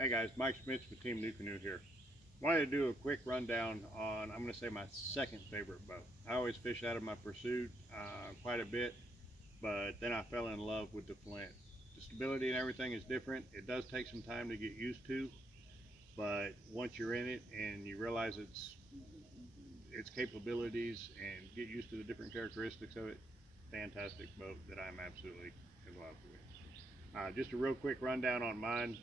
Hey guys, Mike Schmitz with Team NuCanoe here. Wanted to do a quick rundown on, I'm going to say, my second favorite boat. I always fish out of my Pursuit quite a bit, but then I fell in love with the Flint. The stability and everything is different. It does take some time to get used to, but once you're in it and you realize its capabilities and get used to the different characteristics of it, fantastic boat that I'm absolutely in love with. Just a real quick rundown on mine.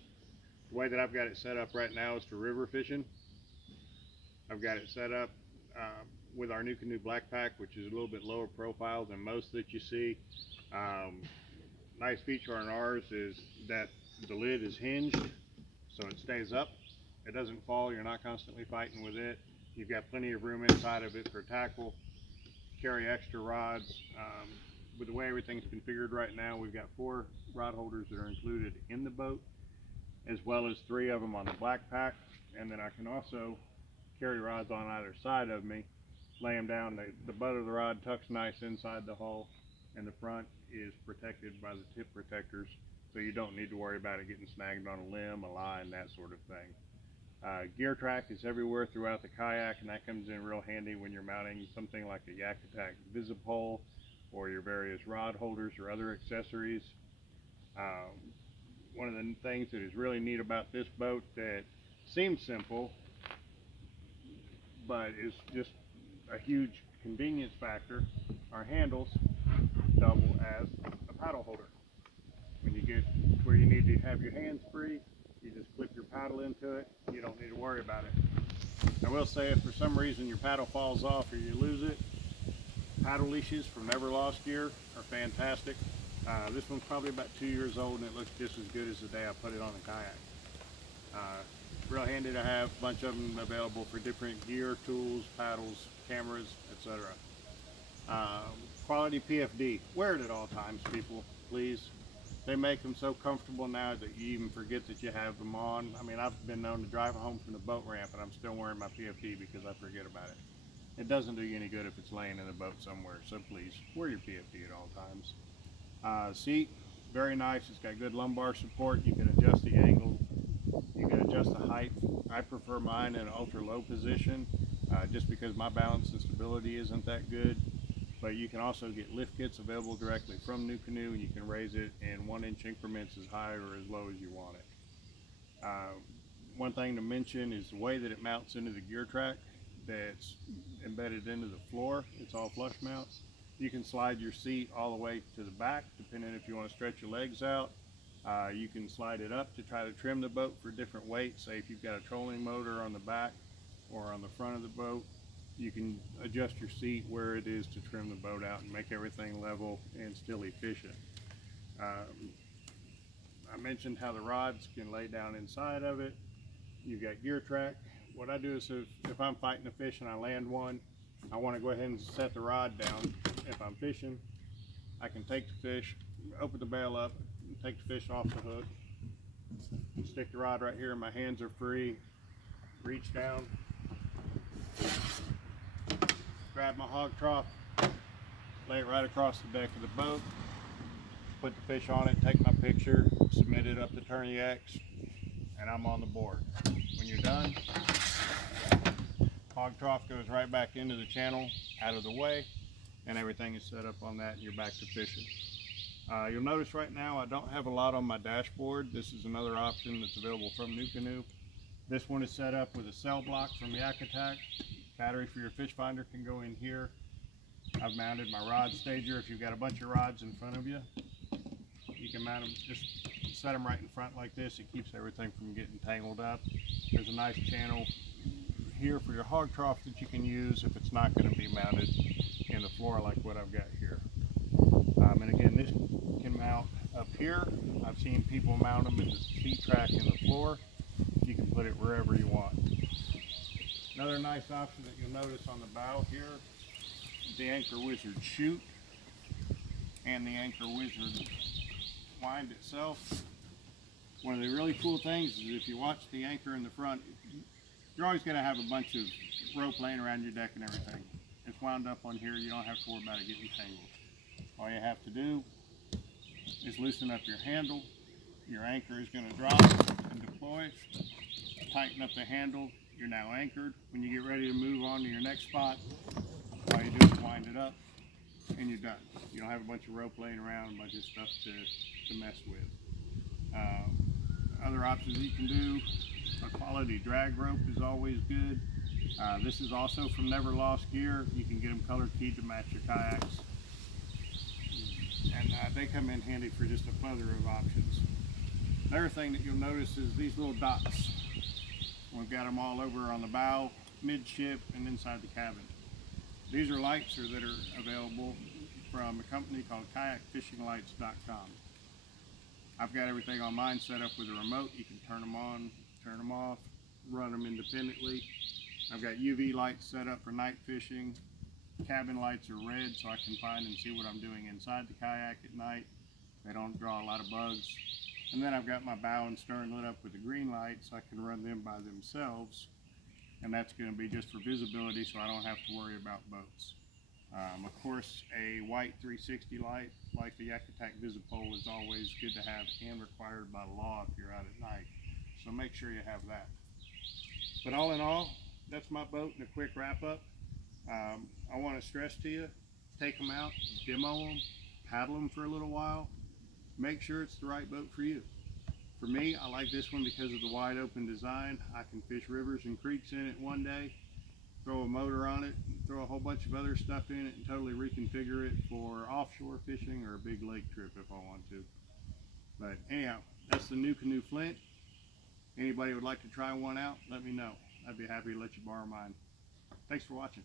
The way that I've got it set up right now is for river fishing. I've got it set up with our NuCanoe Black Pack, which is a little bit lower profile than most that you see. Nice feature on ours is that the lid is hinged, so it stays up. It doesn't fall. You're not constantly fighting with it. You've got plenty of room inside of it for tackle, carry extra rods. With the way everything's configured right now, we've got 4 rod holders that are included in the boat, as well as 3 of them on the Black Pack, and then I can also carry rods on either side of me, lay them down. The butt of the rod tucks nice inside the hull, and the front is protected by the tip protectors, so you don't need to worry about it getting snagged on a limb, a line, that sort of thing. Gear track is everywhere throughout the kayak, and that comes in real handy when you're mounting something like a Yak Attack Visipole or your various rod holders or other accessories. One of the things that is really neat about this boat that seems simple, but is just a huge convenience factor, our handles double as a paddle holder. When you get where you need to have your hands free, you just clip your paddle into it. You don't need to worry about it. I will say, if for some reason your paddle falls off or you lose it, paddle leashes from Never Lost Gear are fantastic. This one's probably about 2 years old, and it looks just as good as the day I put it on the kayak. Real handy to have, a bunch of them available for different gear, tools, paddles, cameras, etc. Quality PFD. Wear it at all times, people, please. They make them so comfortable now that you even forget that you have them on. I mean, I've been known to drive home from the boat ramp and I'm still wearing my PFD because I forget about it. It doesn't do you any good if it's laying in the boat somewhere, so please, wear your PFD at all times. Seat, very nice. It's got good lumbar support. You can adjust the angle. You can adjust the height. I prefer mine in an ultra low position just because my balance and stability isn't that good. But you can also get lift kits available directly from NuCanoe, and you can raise it in 1-inch increments as high or as low as you want it. One thing to mention is the way that it mounts into the gear track that's embedded into the floor. It's all flush mounts. You can slide your seat all the way to the back, depending if you want to stretch your legs out. You can slide it up to try to trim the boat for different weights. Say if you've got a trolling motor on the back or on the front of the boat, you can adjust your seat where it is to trim the boat out and make everything level and still efficient. I mentioned how the rods can lay down inside of it. You've got gear track. What I do is if I'm fighting a fish and I land one, I want to go ahead and set the rod down. If I'm fishing, I can take the fish, open the bail up, and take the fish off the hook, stick the rod right here, and my hands are free. Reach down, grab my hog trough, lay it right across the deck of the boat, put the fish on it, take my picture, submit it up to Turniax, and I'm on the board. When you're done, hog trough goes right back into the channel, out of the way, and everything is set up on that, and you're back to fishing. You'll notice right now I don't have a lot on my dashboard. This is another option that's available from NuCanoe. This one is set up with a cell block from Yak Attack. Battery for your fish finder can go in here. I've mounted my rod stager. If you've got a bunch of rods in front of you, you can mount them, just set them right in front like this. It keeps everything from getting tangled up. There's a nice channel here for your hog trough that you can use if it's not going to be mounted in the floor like what I've got here. And again, this can mount up here. I've seen people mount them in the seat track in the floor. You can put it wherever you want. Another nice option that you'll notice on the bow here, the Anchor Wizard chute and the Anchor Wizard wind itself. One of the really cool things is if you watch the anchor in the front, you're always going to have a bunch of rope laying around your deck and everything. It's wound up on here. You don't have to worry about it getting tangled. All you have to do is loosen up your handle. Your anchor is going to drop and deploy. buoy, tighten up the handle. You're now anchored. When you get ready to move on to your next spot, all you do is wind it up and you're done. You don't have a bunch of rope laying around, a bunch of stuff to mess with. Other options you can do, a quality drag rope is always good. This is also from Never Lost Gear. You can get them color keyed to match your kayaks. And they come in handy for just a plethora of options. Another thing that you'll notice is these little dots. We've got them all over on the bow, midship, and inside the cabin. These are lights that are available from a company called kayakfishinglights.com. I've got everything on mine set up with a remote. You can turn them on, turn them off, run them independently. I've got UV lights set up for night fishing. Cabin lights are red so I can find and see what I'm doing inside the kayak at night. They don't draw a lot of bugs. And then I've got my bow and stern lit up with a green light so I can run them by themselves. And that's going to be just for visibility so I don't have to worry about boats. Of course, a white 360 light like the Yak Attack Visipole is always good to have and required by law if you're out at night. So make sure you have that. But all in all, that's my boat in a quick wrap up. I want to stress to you, take them out, demo them, paddle them for a little while, make sure it's the right boat for you. For me, I like this one because of the wide open design. I can fish rivers and creeks in it one day, throw a motor on it, throw a whole bunch of other stuff in it and totally reconfigure it for offshore fishing or a big lake trip if I want to. But anyhow, that's the NuCanoe Flint. Anybody would like to try one out, let me know. I'd be happy to let you borrow mine. Thanks for watching.